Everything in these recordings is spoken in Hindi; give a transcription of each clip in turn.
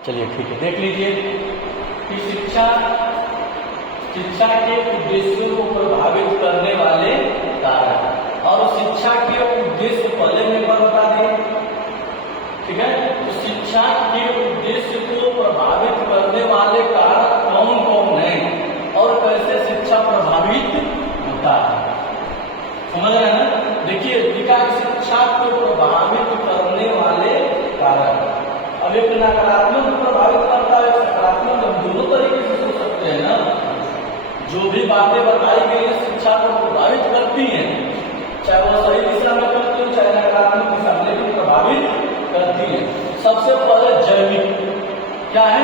चलिए ठीक है, देख लीजिए कि शिक्षा के उद्देश्यों को प्रभावित करने वाले कारक, और शिक्षा के उद्देश्य पहले में बता दें। ठीक है, तो शिक्षा के उद्देश्य को प्रभावित करने वाले कारक कौन कौन हैं और कैसे शिक्षा प्रभावित होता है, समझ रहे हैं ना। देखिए लिखा शिक्षा को प्रभावित करने वाले कारक। अब एक नकारात्मक प्रभावित करता है, सकारात्मक, हम दोनों तरीके से सोच सकते हैं ना। जो भी बातें बताई गई है शिक्षा को प्रभावित करती हैं, चाहे वो सही दिशा में करती हो चाहे नकारात्मक दिशा में, लेकिन प्रभावित करती है। सबसे पहले जैविक, क्या है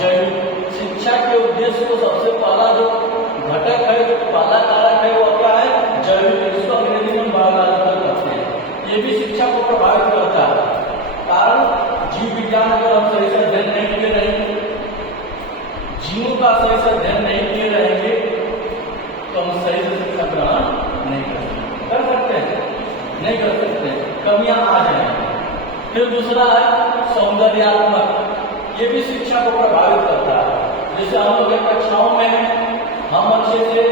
जैविक। शिक्षा के उद्देश्य को सबसे पहला जो घटक है, जो पहला कारक है, वो क्या है जैविक। इसको अंग्रेजी में बायोलॉजिकल कहते हैं। ये भी शिक्षा को प्रभावित करता है, कारण जीव विज्ञान अगर हम सही से अध्ययन नहीं किए रहेंगे, जीवों का सही से अध्ययन नहीं किए रहेंगे, तो हम सही से शिक्षा ग्रहण नहीं कर सकते हैं, नहीं कर सकते, कमियां आ जाएंगी। फिर दूसरा है सौंदर्यात्मक, ये भी शिक्षा को प्रभावित करता है। जैसे हम लोग कक्षाओं में हम अच्छे से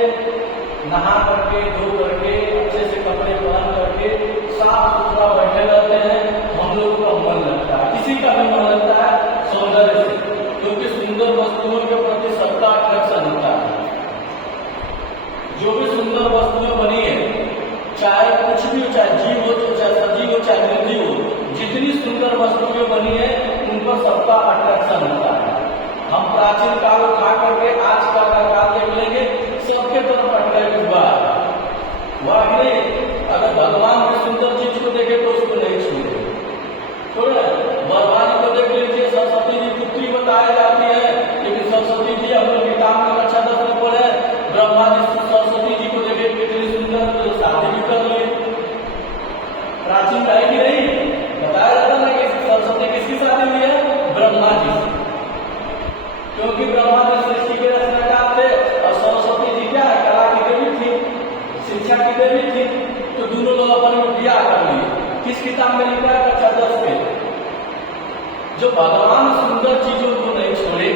नहा करके, धो करके, अच्छे से कपड़े पहन करके साफ सुथरा बैठे रहते हैं, हम लोगों का मन लगता है, किसी का भी मन लगता है सौंदर्य से, क्योंकि सुंदर वस्तुओं के प्रति सबका आकर्षण होता है। जो भी सुंदर वस्तुएं बनी है, चाहे कुछ भी हो, चाहे जीव हो, तो चाहे सजीव हो, चाहे निर्जीव हो, जितनी सुंदर वस्तुएं बनी है उन पर सबका आकर्षण होता है। हम प्राचीन काल उठा करके आज का काल देख लेंगे, सबके तरफ अट्रैक्ट हुआ। वाकई अगर भगवान की सुंदर चीज को देखे तो उसको नहीं छूए, तो बर्बादी को देख लीजिए। सरस्वती जी पुत्री बताई जाती है, लेकिन सरस्वती जी हम लोग किताब में कक्षा 10 में पढ़े, ब्रह्मा जी सरस्वती जी को देखे कितनी सुंदर, तो शादी भी कर ली। प्राचीन है कि नहीं, बताया जाता ना कि सरस्वती किसकी शादी हुई है, ब्रह्मा जी, क्योंकि ब्रह्मा जी सृष्टि के रचनाकार थे और सरस्वती जी क्या कला की देवी थी, शिक्षा की देवी थी, तो दोनों लोग अपन में ब्याह कर लिए। किस किताब में लिखा है, कक्षा 10 में। जो भगवान सुंदर चीजों को नहीं छोड़े,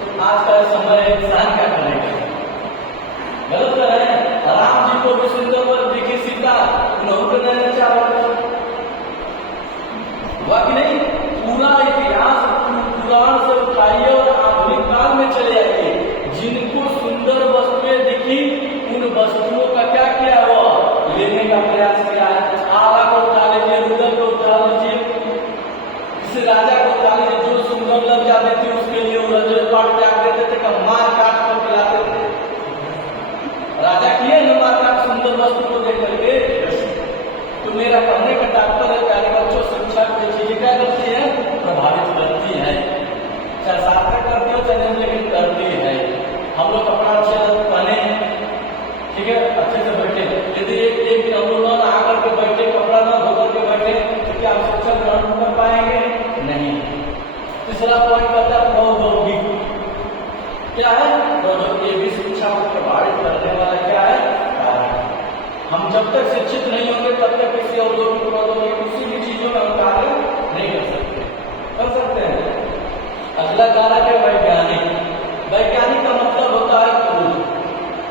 तो आज का समय इंसान क्या करेगा, गलत कर रहे हैं। राम जी को भी सुंदर पर दिखी सीता, उन्होंने को नहीं चाहा, हुआ कि नहीं। पूरा इतिहास पुराण से उठाइए और आधुनिक काल में चले आइए, जिनको सुंदर वस्तुएं दिखी उन वस्तुओं का क्या किया, वो लेने का प्रयास किया है। आला को उठा लीजिए, रुदल को उठा लीजिए, किसी राजा को उठा लीजिए, जो सुंदर लग जाती थी उसके लिए वो रजोय पाठ त्याग देते थे, मार काट कर खिलाते थे। राजा किए न मार काट सुंदर वस्तु को देख करके। तो मेरा पढ़ने का डॉक्टर है, प्यारे बच्चों, शिक्षा की चीजें क्या करती है, प्रभावित करती है, चाहे सार्थक करती हो चाहे नहीं, लेकिन करती है। हम लोग कपड़ा अच्छे से पहने, ठीक है, अच्छे से बैठे, यदि एक दिन हम लोग न आकर के बैठे, कपड़ा न धोकर के बैठे, तो क्या आप शिक्षा ग्रहण कर पाएंगे, नहीं। तीसरा पॉइंट करता है प्रौद्योगिक, क्या है प्रौद्योगिक, ये भी शिक्षा को प्रभावित करने वाला क्या है कारण। हम जब तक शिक्षित नहीं होंगे तब तक किसी औद्योगिक प्रौद्योगिक किसी भी चीजों में हम कार्य नहीं कर सकते, कर सकते हैं। अगला कारक है वैज्ञानिक। वैज्ञानिक का मतलब होता है खोज,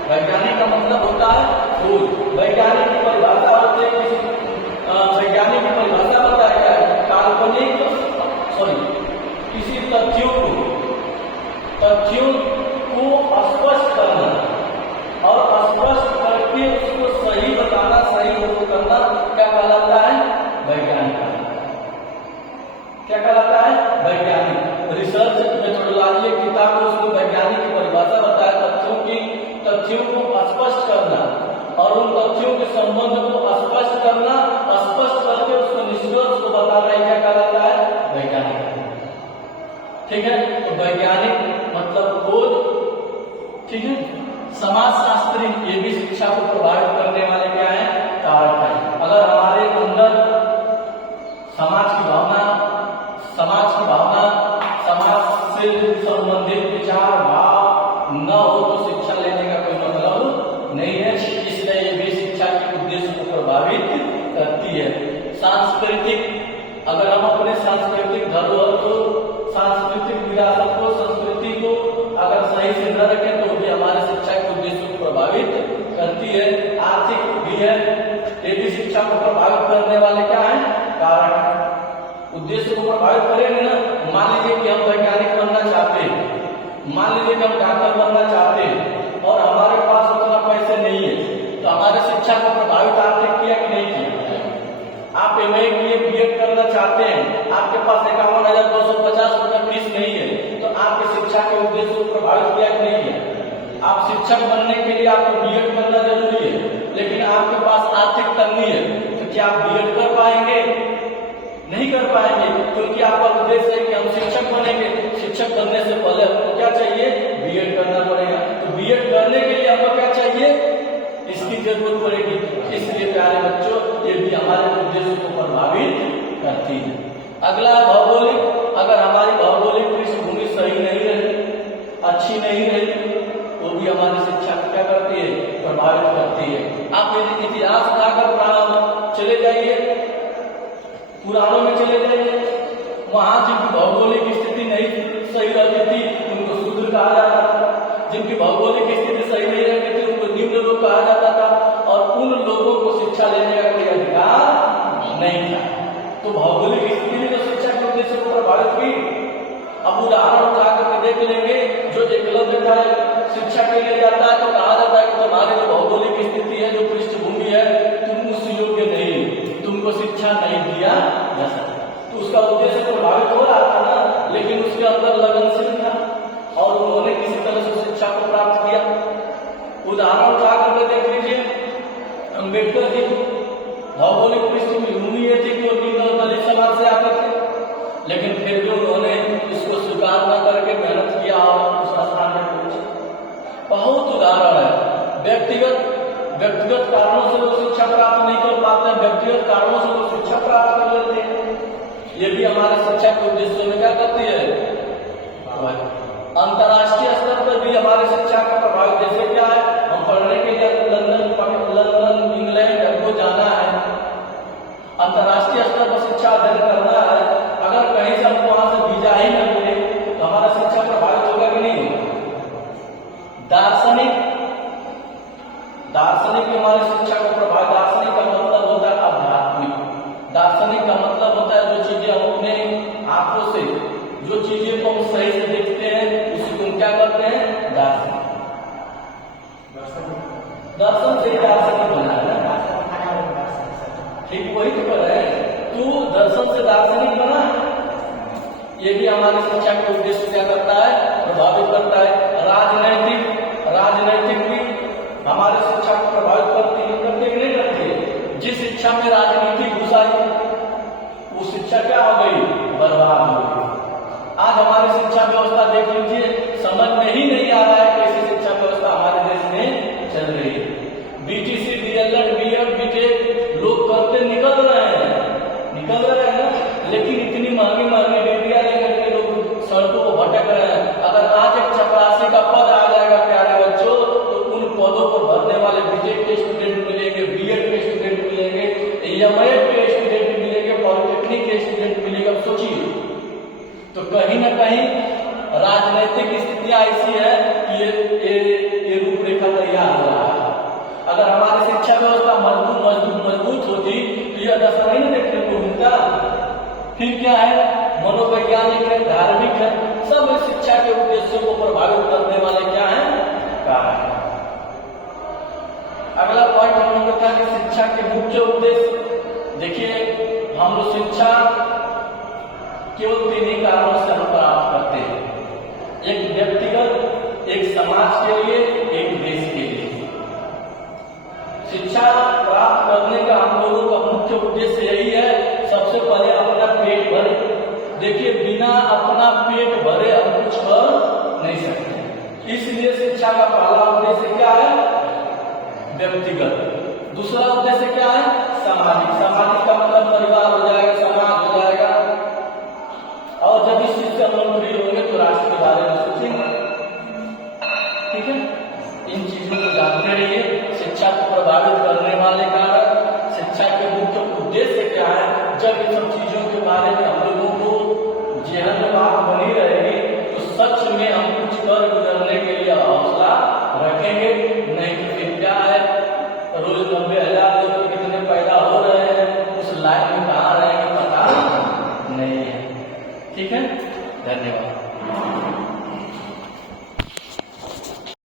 वैज्ञानिक का मतलब होता है खोज। वैज्ञानिक की परिभाषा होती है, वैज्ञानिक की परिभाषा बताया है काल्पनिक, किसी तथ्यों को स्पष्ट करना और स्पष्ट करके उसको सही बताना, सही करना, क्या कहलाता है वैज्ञानिक। क्या कहलाता है वैज्ञानिक। रिसर्च मेथोडोलॉजी किताब में उसको वैज्ञानिक की परिभाषा बताया, तथ्यों को स्पष्ट करना और उन तथ्यों के संबंध को स्पष्ट करना, स्पष्ट करके उसको निष्कर्ष को बताना, क्या कहलाता है वैज्ञानिक। ठीक है, तो वैज्ञानिक मतलब खोज, ठीक है। समाजशास्त्री, ये भी शिक्षा को प्रभावित करने वाले क्या है कारक है। अगर हमारे अंदर समाज की भावना, समाज से संबंधित विचार भाव न हो तो शिक्षा लेने का कोई मतलब नहीं है। इसलिए ये भी शिक्षा के उद्देश्य को प्रभावित करती है। सांस्कृतिक, अगर हम अपने सांस्कृतिक धरोहर को मान लीजिए कि हम डॉक्टर बनना चाहते हैं और हमारे पास उतना पैसे नहीं है, तो हमारे शिक्षा को प्रभावित आपने किया कि नहीं किया? आप एमए के लिए बीएड करना चाहते हैं, आपके पास 51,250 रुपये फीस नहीं है, तो आपके शिक्षा के उद्देश्य को प्रभावित किया कि नहीं किया? आप शिक्षक बनने के लिए आपको बीएड करना जरूरी है, लेकिन आपके पास आर्थिक तंगी है, तो क्या आप बीएड कर पाएंगे? नहीं कर पाएंगे, क्योंकि आपका उद्देश्य है कि हम शिक्षक बनेंगे। शिक्षक बनने से पहले हमको क्या चाहिए? बीएड करना पड़ेगा। तो बीएड करने के लिए हमको क्या चाहिए? इसकी जरूरत पड़ेगी। इसलिए प्यारे बच्चों, ये भी हमारे उद्देश्य को प्रभावित करती है। अगला भौगोलिक, अगर हमारी भौगोलिक पृष्ठभूमि सही नहीं रही, अच्छी नहीं रही, वो भी हमारी शिक्षा को क्या करती है? प्रभावित करती है। आप यदि इतिहास उठाकर चले जाइए, पुराणों में चले जाइए, वहां जिनकी भौगोलिक स्थिति नहीं सही रहती थी उनको शूद्र कहा जाता था, जिनकी भौगोलिक स्थिति सही नहीं रहती थी उनको निम्न लोग कहा जाता था, और उन लोगों को शिक्षा लेने का कोई अधिकार नहीं था। तो भौगोलिक स्थिति ने तो शिक्षा के उद्देश्य को प्रभावित की। अब उदाहरण उठा करके देख लेंगे, जो एकलव्य था शिक्षा के लिए जाता है तो कहा जाता है कि तुम्हारी जो भौगोलिक स्थिति है, जो पृष्ठभूमि है, तुम उस योग्य नहीं, तुमको शिक्षा नहीं दिया जा सकता। तो उसका उद्देश्य प्रभावित हो रहा था ना, लेकिन उसके अंदर लगनशील था और उन्होंने किसी तरह से शिक्षा को प्राप्त किया। उदाहरण उठा करके देख लीजिए, अम्बेडकर जी भौगोलिक पृष्ठभूमि ये थी कि वो निम्न और दलित समाज से आते थे, लेकिन फिर भी उन्होंने इसको स्वीकार न करके मेहनत किया और उस स्थान में पहुंचे। बहुत उदाहरण है। व्यक्तिगत कारणों से लोग शिक्षा प्राप्त नहीं कर पाते, व्यक्तिगत कारणों से लोग शिक्षा प्राप्त कर लेते हैं। ये भी हमारे शिक्षा के उद्देश्य में क्या करती है? अंतर्राष्ट्रीय स्तर पर भी हमारे शिक्षा का प्रभाव, जैसे क्या है, हम पढ़ने के लिए लंदन, इंग्लैंड हमको जाना है, अंतर्राष्ट्रीय स्तर पर शिक्षा अध्ययन करना है, अगर कहीं से हमको वहां से वीजा ही न मिले तो हमारा शिक्षा प्रभावित होगा कि नहीं? दार्शनिक हमारी शिक्षा को प्रभावित। दार्शनिक का मतलब होता है आध्यात्मिक। दार्शनिक का मतलब होता है जो चीजें हम अपने आंखों से, जो चीजें को हम सही से देखते हैं, उसी को क्या करते हैं? दार्शनिक। दर्शन से ही दार्शनिक बना है ना, ठीक वही तो कर रहे हैं। तू दर्शन से दार्शनिक बना। ये भी हमारी शिक्षा के उद्देश्य क्या करता है? प्रभावित करता है। राजनैतिक भी हमारी शिक्षा को प्रभावित करती है, नहीं करती है। जिस शिक्षा में राजनीति घुस आई, वो शिक्षा क्या हो गई? बर्बाद हो गई। आज हमारी शिक्षा व्यवस्था देख लीजिए, समझ में ही नहीं आ रहा है कैसी शिक्षा व्यवस्था हमारे देश में चल रही है। बीटीसी, डीएलएड, बीएड, बीटेक लोग करते निकल रहे हैं ना, लेकिन इतनी महंगी डिग्रियां लेकर के लोग सड़कों को भटक रहे हैं। अगर आज एक चपरासी का पद आ जाएगा प्यारे बच्चों, तो उन पदों पर भरने वाले बीटेक के स्टूडेंट मिलेंगे, बीएड के स्टूडेंट मिलेंगे, एमए के स्टूडेंट मिलेंगे, पॉलिटेक्निक के स्टूडेंट मिलेंगे। अब सोचिए, तो कहीं ना कहीं राजनीतिक स्थितियां ऐसी है कि ये रूपरेखा तैयार हो रहा है। अगर हमारी शिक्षा व्यवस्था मजबूत होती तो यह दशा नहीं देखने को मिलता। फिर क्या है? मनोवैज्ञानिक है, धार्मिक है, सब शिक्षा के उद्देश्यों को प्रभावित करने वाले क्या है? कारण। अगला पॉइंट हम लोगों का था कि शिक्षा के मुख्य उद्देश्य। देखिए, हम लोग शिक्षा केवल 3 ही कारणों से हम प्राप्त करते हैं, एक व्यक्तिगत, एक समाज के लिए, एक देश के लिए। शिक्षा प्राप्त करने का हम लोगों का मुख्य उद्देश्य यही है, सबसे पहले अपना पेट भरे। देखिए, बिना अपना पेट भरे हम कुछ कर नहीं सकते, इसलिए शिक्षा का पहला उद्देश्य क्या है? व्यक्तिगत। दूसरा उद्देश्य क्या है? सामाजिक। सामाजिक का मतलब परिवार हो जाएगा, समाज हो जाएगा, और जब इस चीज से हम लोग फ्री होंगे तो राष्ट्र के बारे में सोचेंगे। ठीक है, इन चीजों को जानते रहिए। शिक्षा को प्रभावित करने वाले कारक, शिक्षा के मुख्य उद्देश्य क्या है, जब इन सब चीजों के बारे में हम लोगों को जेहन में बात बनी रहेगी तो सच में हम कुछ कर गुजरने के लिए हौसला रखेंगे। नहीं तो फिर क्या है, रोज 90,000 लोग कितने पैदा हो रहे हैं, उस लाइन में कहाँ रहेंगे पता नहीं है। ठीक है, धन्यवाद।